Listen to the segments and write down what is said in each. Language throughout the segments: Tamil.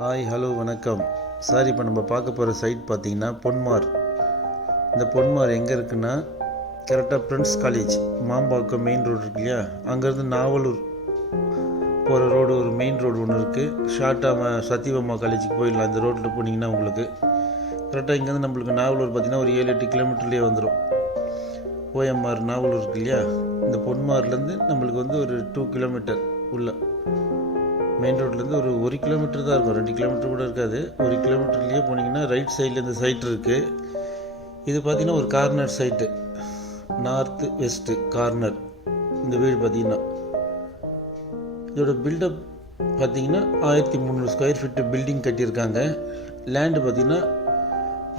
ஹாய் ஹலோ வணக்கம். சார், இப்போ நம்ம பார்க்க போகிற சைட் பார்த்திங்கன்னா பொன்மார். இந்த பொன்மார் எங்கே இருக்குன்னா கரெக்டாக friends college Mambakkam main road இருக்கு இல்லையா, அங்கேருந்து நாவலூர் போகிற ரோடு ஒரு மெயின் ரோடு ஒன்று இருக்குது. ஷார்ட்டாக சத்தியபாமா காலேஜுக்கு போயிடலாம். இந்த ரோட்டில் போனீங்கன்னா உங்களுக்கு கரெக்டாக இங்கேருந்து நம்மளுக்கு நாவலூர் பார்த்திங்கன்னா ஒரு 7-8 கிலோமீட்டர்லேயே வந்துடும். ஓஎம்ஆர் நாவலூர் இருக்கு இல்லையா, இந்த பொன்மார்லேருந்து நம்மளுக்கு வந்து ஒரு 2 கிலோமீட்டர் உள்ள மெயின் ரோட்லேருந்து ஒரு 1 கிலோமீட்டர் தான் இருக்கும், 2 கிலோமீட்டர் கூட இருக்காது. 1 கிலோமீட்டர்லேயே போனீங்கன்னா ரைட் சைடில் இந்த சைட் இருக்குது. இது பார்த்திங்கன்னா ஒரு corner site, north west corner. இந்த வீடு பார்த்திங்கன்னா இதோட பில்டப் பார்த்திங்கன்னா 1300 ஸ்கொயர் ஃபீட்டு பில்டிங் கட்டியிருக்காங்க. லேண்டு பார்த்திங்கன்னா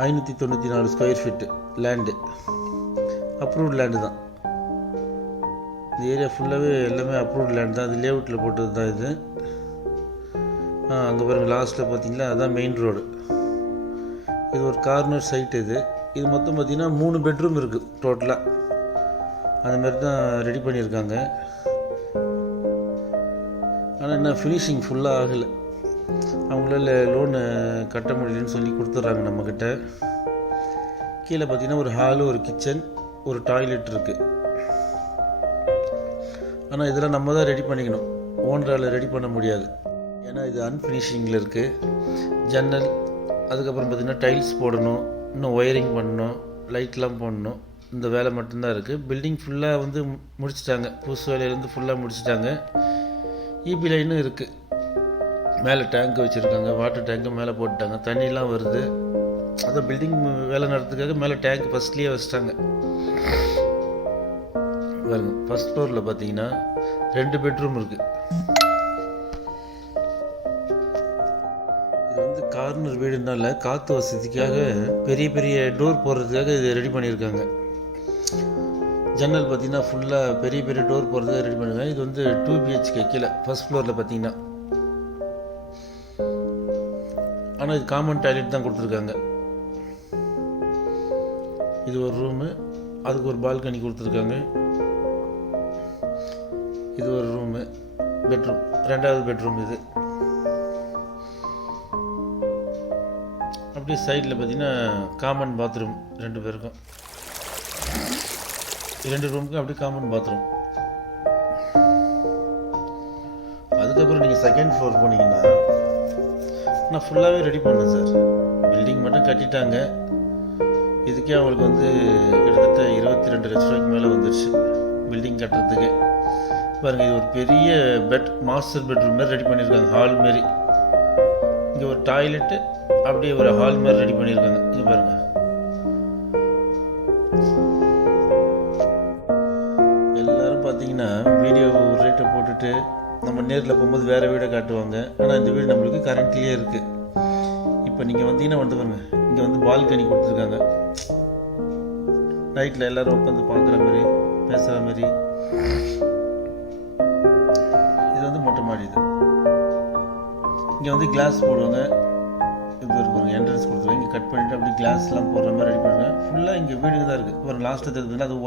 594 square feet land, approved land தான். இந்த ஏரியா ஃபுல்லாகவே எல்லாமே அப்ரூவ்டு லேண்ட் தான். அது லேஅவுட்டில் போட்டது தான் இது. அங்கே பாருங்கள் லாஸ்ட்டில் பார்த்தீங்களா, அதுதான் மெயின் ரோடு. இது ஒரு கார்னர் சைட். இது மொத்தம் பார்த்திங்கன்னா 3 பெட்ரூம் இருக்குது டோட்டலாக. அந்தமாரி தான் ரெடி பண்ணியிருக்காங்க. ஆனால் என்ன ஃபினிஷிங் ஃபுல்லாக ஆகலை. அவங்களால லோனு கட்ட முடியலன்னு சொல்லி கொடுத்துட்றாங்க நம்மக்கிட்ட. கீழே பார்த்திங்கன்னா ஒரு ஹாலு, ஒரு கிச்சன், ஒரு டாய்லெட் இருக்குது. ஆனால் இதெல்லாம் நம்ம தான் ரெடி பண்ணிக்கணும், ஓனரால் ரெடி பண்ண முடியாது. ஏன்னா இது அன்ஃபினிஷிங்கில் இருக்குது. ஜன்னல், அதுக்கப்புறம் பார்த்திங்கன்னா டைல்ஸ் போடணும், இன்னும் ஒயரிங் பண்ணணும், லைட்லாம் போடணும். இந்த வேலை மட்டும்தான் இருக்குது. பில்டிங் ஃபுல்லாக வந்து முடிச்சிட்டாங்க. புதுசு வேலையிலேருந்து ஃபுல்லாக முடிச்சிட்டாங்க. இபி லைனும் இருக்குது. மேலே டேங்க் வச்சுருக்காங்க, வாட்டர் டேங்க்கு மேலே போட்டுட்டாங்க, தண்ணிலாம் வருது. அதான் பில்டிங் வேலை நடத்துறதுக்காக மேலே டேங்க் ஃபஸ்ட்லேயே வச்சிட்டாங்க. பாருங்க, ஃபஸ்ட் ஃப்ளோரில் பார்த்தீங்கன்னா 2 பெட்ரூம் இருக்குது. இது வந்து கார்னர் வீடுனால காற்று வசதிக்காக பெரிய பெரிய டோர் போடுறதுக்காக இது ரெடி பண்ணியிருக்காங்க. ஜன்னல் பார்த்தீங்கன்னா ஃபுல்லாக பெரிய பெரிய டோர் போடுறதுக்காக ரெடி பண்ணியிருக்காங்க. இது வந்து 2 BHK கீழே ஃபஸ்ட் ஃப்ளோரில் பார்த்தீங்கன்னா. ஆனால் இது காமன் டாய்லெட் தான் கொடுத்துருக்காங்க. இது ஒரு ரூமு, அதுக்கு ஒரு பால்கனி கொடுத்துருக்காங்க. இது ஒரு ரூமு, பெட்ரூம், 2வது பெட்ரூம் இது. அப்படியே சைடில் பார்த்தீங்கன்னா காமன் பாத்ரூம் 2 பேருக்கும், 2 ரூமுக்கும் அப்படியே காமன் பாத்ரூம். அதுக்கப்புறம் நீங்கள் செகண்ட் ஃப்ளோர் போனீங்கன்னா நான் ஃபுல்லாகவே ரெடி பண்ணேன் சார். பில்டிங் மட்டும் கட்டிட்டாங்க. இதுக்கே அவங்களுக்கு வந்து கிட்டத்தட்ட 22 லட்ச ரூபாய்க்கு மேலே வந்துடுச்சு பில்டிங் கட்டுறதுக்கு. பாருங்கள், இது ஒரு பெரிய மாஸ்டர் பெட்ரூம் மாதிரி ரெடி பண்ணியிருக்காங்க, ஹால் மாரி. இங்கே ஒரு டாய்லெட்டு, அப்படியே ஒரு ஹால் மாதிரி ரெடி பண்ணியிருக்காங்க. இங்கே பாருங்கள், எல்லோரும் பார்த்தீங்கன்னா வீடியோ ரேட்டை போட்டுட்டு நம்ம நேரில் போகும்போது வேறு வீடை காட்டுவாங்க. ஆனால் இந்த வீடு நம்மளுக்கு கரண்ட்லேயே இருக்குது. இப்போ நீங்கள் வந்தீங்கன்னா வந்து பாருங்கள், இங்கே வந்து பால்கனி கொடுத்துருக்காங்க. நைட்டில் எல்லோரும் உட்காந்து பார்க்குற மாதிரி, பேசுகிற மாதிரி. இது வந்து மொட்டை மாடி. இது இங்கே வந்து கிளாஸ் போடுவாங்க. இது இருக்கும் என்ட்ரன்ஸ் கொடுத்துருவாங்க. இங்கே கட் பண்ணிவிட்டு அப்படி கிளாஸ்லாம் போடுற மாதிரி ரெடி பண்ணுவாங்க. ஃபுல்லாக இங்கே வீடுங்க தான் இருக்குது. ஒரு லாஸ்ட்டில் தெரியுதுன்னா அது